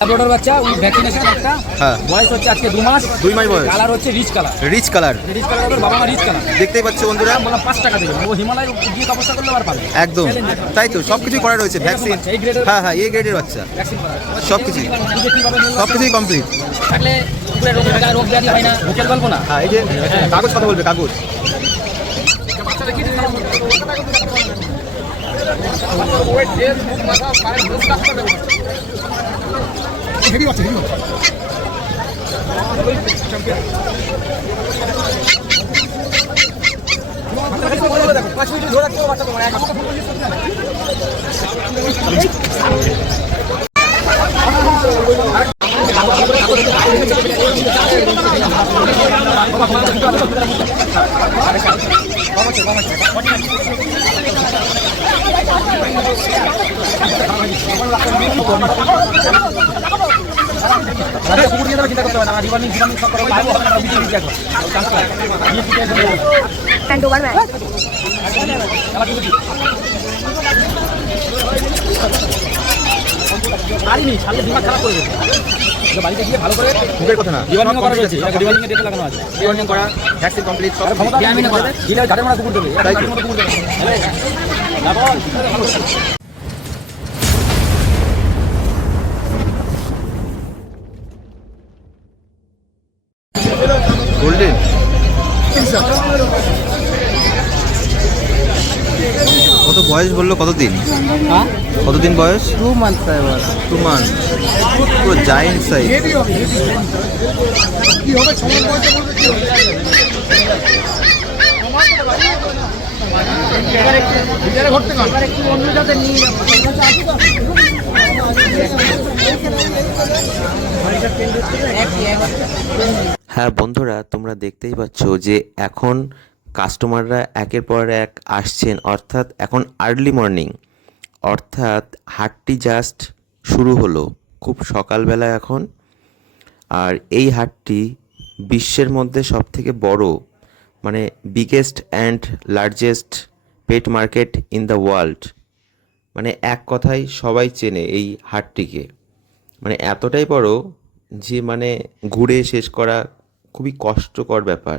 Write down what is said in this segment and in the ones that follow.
Labrador বাচ্চা with vaccination একটা। হ্যাঁ। বয়স হচ্ছে আজকে দু মাস। দুই মাস বয়স। কালার হচ্ছে rich colour rich colour rich colour বাবা মা রিচ কালার দেখতেই পাচ্ছ বন্ধুরা। বললাম পাঁচ টাকা ও হিমালয় গিয়ে তপস্যা করলে আবার পাবে। একদম। তাই তো সব কিছুই করা রয়েছে ভ্যাকসিন হ্যাঁ হ্যাঁ এই গ্রেডের বাচ্চা। সব কিছুই? সব কিছুই কমপ্লিট থাকলে রোগ ব্যাধি হয় না। ভুকের গল্প না? হ্যাঁ এই যে কাগজ কথা বলবে কাগজ। হেভি আছে হেভি বাচ্চা আরে কুকুর নিয়ে যাবে চিন্তা করতে হবে না রিভার্নিং রিভার্নিং সব করা লাগবে না বিজি বিজি একবার চান্স পায় নিয়ে ঠিক আছে and over man. আবার কিন্তু কি পারিনি ছাড়লে দিমাগ খারাপ করে দেবে। বাড়িতে গিয়ে ভালো করে মুখের কথা না। করা লাগানো আছে। রিওয়ার্নিং করা ভ্যাকসিন কমপ্লিট সব ক্ষমতা আমি না করে। দিলে ঝাড়ে মারা কুকুর দেবে তাই তো। না বল বয়স বলল কতদিন? হ্যাঁ? কতদিন বয়স? টু এবার টু মান্থ পুরো জায়েন্ট সাইজ হ্যাঁ বন্ধুরা তোমরা দেখতেই পাচ্ছ যে এখন কাস্টমাররা একের পর এক আসছেন, অর্থাৎ এখন আর্লি মর্নিং অর্থাৎ হাটটি জাস্ট শুরু হলো, খুব সকালবেলা এখন। আর এই হাটটি বিশ্বের মধ্যে সবথেকে বড় মানে biggest and largest pet market in the world মানে এক কথায় সবাই চেনে এই হাটটিকে। মানে এতটাই বড় যে মানে ঘুরে শেষ করা খুবই কষ্টকর ব্যাপার।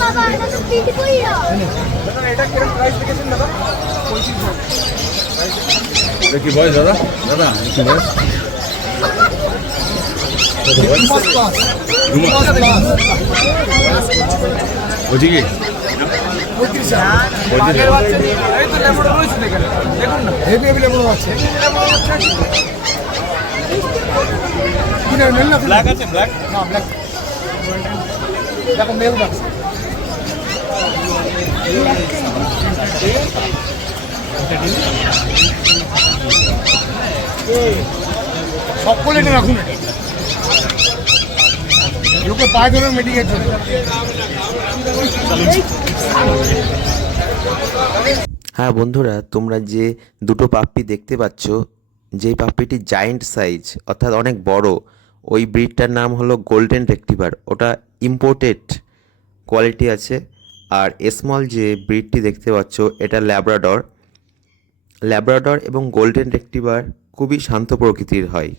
বাবা এটা তো পিটি কইরা কি বয়স, দাদা? দাদা কি বয়স? ফার্স্ট ক্লাস ফার্স্ট ক্লাস বলছি কি পঁয়ত্রিশ দেখুন না হেভি হেভি বাচ্চা কি ব্ল্যাক আছে ব্ল্যাক না ব্ল্যাক দেখো মেল সব কোয়ালিটি রাখুন এটা। লোকে পায়ে ধরে মেডিকেট চলে হ্যাঁ বন্ধুরা, তোমরা যে দুটো পাপ্পি দেখতে পাচ্ছ, যেই পাপ্পিটি জায়েন্ট সাইজ অর্থাৎ অনেক বড়, ওই ব্রিডটার নাম হলো গোল্ডেন রেক্টিভার ওটা ইম্পোর্টেড কোয়ালিটি আছে, আর স্মল যে ব্রিডটি দেখতে পাচ্ছ, এটা ল্যাব্রাডর ল্যাব্রাডর এবং গোল্ডেন রেক্টিভার খুবই শান্ত প্রকৃতির হয়।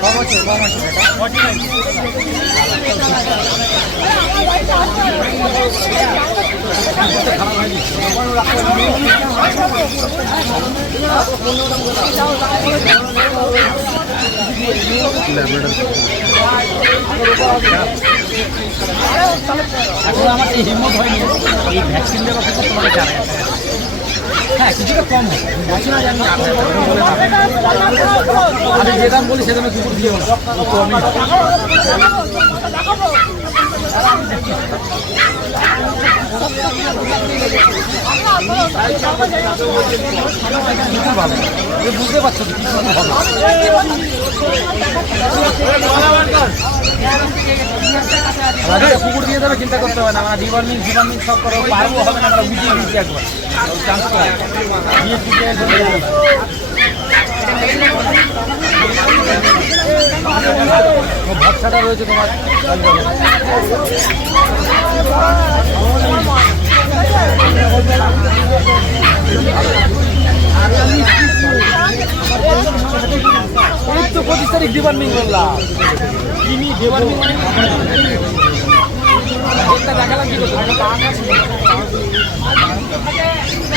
কম আছে কম আছে এখন আমার এই হিম্মত হয়নি এই ভ্যাকসিন দেওয়া কিন্তু তোমাকে চার হ্যাঁ কিছুটা কম হবে বলছি না যে আমি যে দাম বলি সে দামে কুকুর ও কমই বুঝতে পারছ কুকুর দিয়ে দেবে, চিন্তা করতে হবে না। আমরা ডিওয়ার্মিং ডিওয়ার্মিং সব করব পারব হবে না, আমরা বুঝিয়ে দিচ্ছি একবার। চান্স করে দিয়ে দিতে একদম দিয়ে দেবে। ও ভরসাটা রয়েছে তোমার এই তো পঁচিশ তারিখ ডিওয়ার্মিং করলাম ডিওয়ার্মিং মানে দেখালাম কি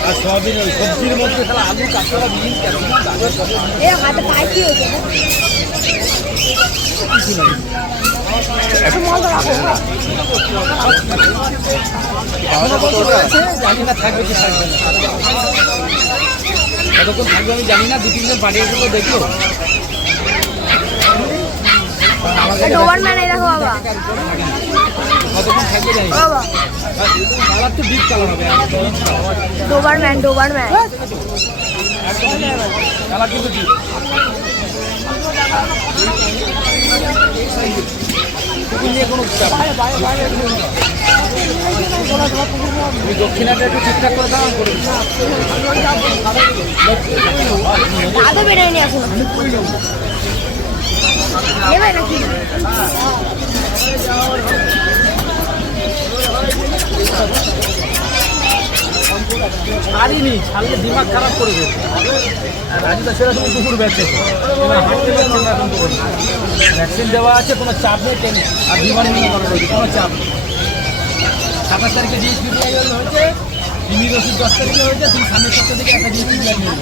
আর সোয়াবিন ওই সবজির মধ্যে তাহলে আলু কাঁচকলা বিন হাতে কি হয়েছে জানি না থাকবে কি থাকবে না। কতক্ষণ থাকবে আমি জানি না দু তিনজন পাঠিয়ে দেখো ডোবার এই দেখো বাবা বাবা ডোবার ম্যান ডোবার ম্যান দক্ষিণাটা একটু ঠিকঠাক করে দাও। দাদা বেরোয়নি এখনও নেবে নাকি ছাড়িনি, ছাড়লে দিমাগ খারাপ করে দেবে রাজুদা সেরকম কুকুর বেঁচে হাঁটতে পারছে না এখন ভ্যাকসিন দেওয়া আছে, কোনো চাপ নেই, টেন আর বিমান নিয়ে কোনো চাপ নেই। সাতাশ তারিখে ডিএসপিআই হয়েছে, তিমির ওষুধ দশ তারিখে হয়েছে, তুমি সামনের সপ্তাহ থেকে একটা ডিএসপিআই নিয়ে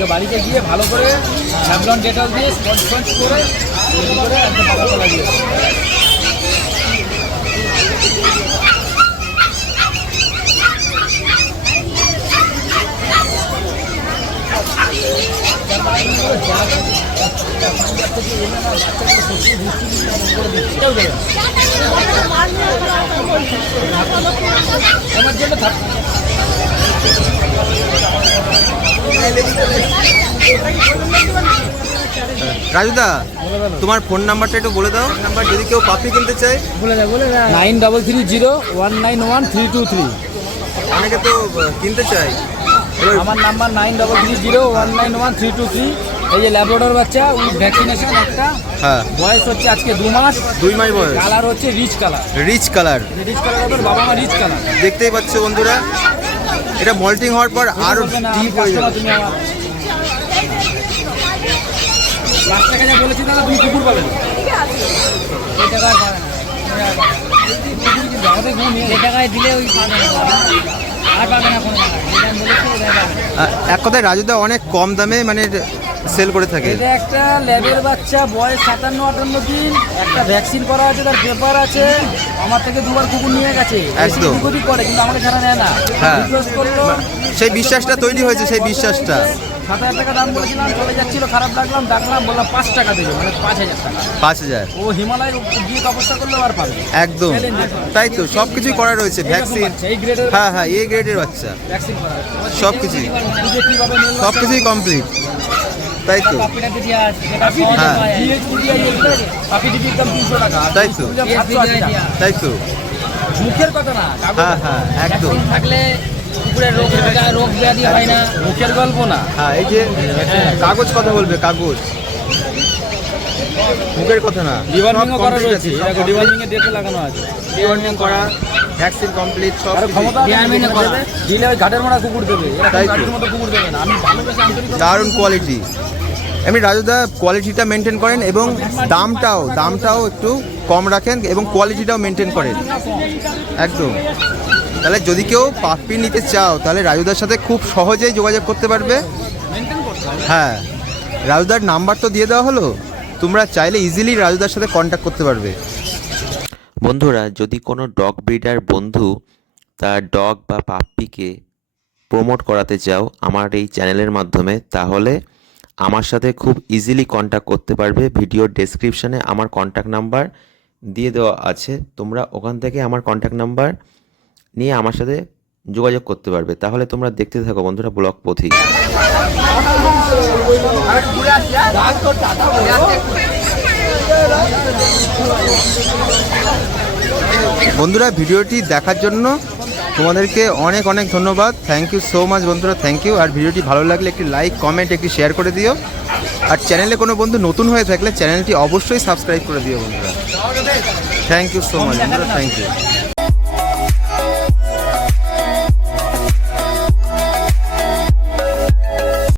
নেবে বাড়িতে গিয়ে ভালো করে স্যাভলন ডেটল দিয়ে স্পঞ্জ স্পঞ্জ করে করে একটা। আমার জন্য থাক রাজুদা তোমার ফোন নাম্বারটা একটু বলে দাও। নাম্বার যদি কেউ পাপি কিনতে চায়। Nine double three zero one nine one three two three অনেকে তো কিনতে চায়। এবার আমার number nine double three zero one nine one three two three এই যে ল্যাবরেটর বাচ্চা উইথ ভ্যাকসিনেশন একটা। হ্যাঁ। বয়স হচ্ছে আজকে দু মাস। দুই মাস বয়স। কালার হচ্ছে rich colour rich colour rich colour বাবা মা রিচ কালার দেখতেই পাচ্ছ বন্ধুরা। এটা মল্টিং হওয়ার পর আরও ডিপ হয়ে যাবে। এক কথায় রাজুদা অনেক কম দামে মানে সেল করে থাকে? এটা একটা ল্যাবের বাচ্চা বয়স সাতান্ন আটান্ন দিন। একটা ভ্যাকসিন করা আছে তার পেপার আছে। আমার থেকে দুবার কুকুর নিয়ে গেছে। একদম। কুকুরই করে কিন্তু আমাকে ছাড়া নেয় না। হ্যাঁ। সেই বিশ্বাসটা তৈরি হয়েছে সেই বিশ্বাসটা। সাত হাজার টাকা দাম বলেছিলাম চলে যাচ্ছিল খারাপ লাগলাম ডাকলাম বললাম পাঁচ টাকা দেবে মানে পাঁচ হাজার টাকা। পাঁচ হাজার। ও হিমালয়ের গিয়ে তপস্যা করলে আর পাবে একদম। তাই তো সব কিছুই করা রয়েছে ভ্যাকসিন হ্যাঁ হ্যাঁ এ গ্রেডের বাচ্চা। কিছুই। সব কিছুই কমপ্লিট তাই তো। হ্যাঁ। তাই তো। তাই তো। মুখের কথা না কাগজ হ্যাঁ হ্যাঁ একদম। থাকলে কুকুরের রোগ রোগ ব্যাধি হয় না। মুখের গল্প না। হ্যাঁ এই যে কাগজ কথা বলবে কাগজ। মুখের কথা না। করা রয়েছে। ডেটে লাগানো আছে। করা ভ্যাকসিন কমপ্লিট সব আছে, দিলে ওই ঘাটের মারা কুকুর দেবে। তাই মতো কুকুর দেবে না। আমি ভালোবেসে আন্তরিক দারুণ কোয়ালিটি এমনি রাজুদা কোয়ালিটিটা মেনটেন করেন এবং দামটাও দামটাও একটু কম রাখেন এবং কোয়ালিটিটাও মেনটেন করেন। একদম। তাহলে যদি কেউ পাপ্পি নিতে চাও, তাহলে রাজুদার সাথে খুব সহজেই যোগাযোগ করতে পারবে। হ্যাঁ। রাজুদার নাম্বার তো দিয়ে দেওয়া হলো। তোমরা চাইলে ইজিলি রাজুদার সাথে কন্ট্যাক্ট করতে পারবে। বন্ধুরা, যদি কোনো ডগ ব্রিডার বন্ধু তার ডগ বা পাপ্পিকে প্রমোট করাতে চাও আমার এই চ্যানেলের মাধ্যমে, তাহলে আমার সাথে খুব ইজিলি কন্ট্যাক্ট করতে পারবে। ভিডিওর ডেসক্রিপশানে আমার কন্ট্যাক্ট নাম্বার দিয়ে দেওয়া আছে। তোমরা ওখান থেকে আমার কন্ট্যাক্ট নাম্বার নিয়ে আমার সাথে যোগাযোগ করতে পারবে। তাহলে তোমরা দেখতে থাকো বন্ধুরা ব্লগ পথিক বন্ধুরা ভিডিওটি দেখার জন্য তোমাদেরকে অনেক অনেক ধন্যবাদ। থ্যাংক ইউ সো মাচ বন্ধুরা থ্যাংক ইউ আর ভিডিওটি ভালো লাগলে একটি লাইক কমেন্ট একটি শেয়ার করে দিও। আর চ্যানেলে কোনো বন্ধু নতুন হয়ে থাকলে চ্যানেলটি অবশ্যই সাবস্ক্রাইব করে দিও বন্ধুরা। থ্যাংক ইউ সো মাচ বন্ধুরা থ্যাংক ইউ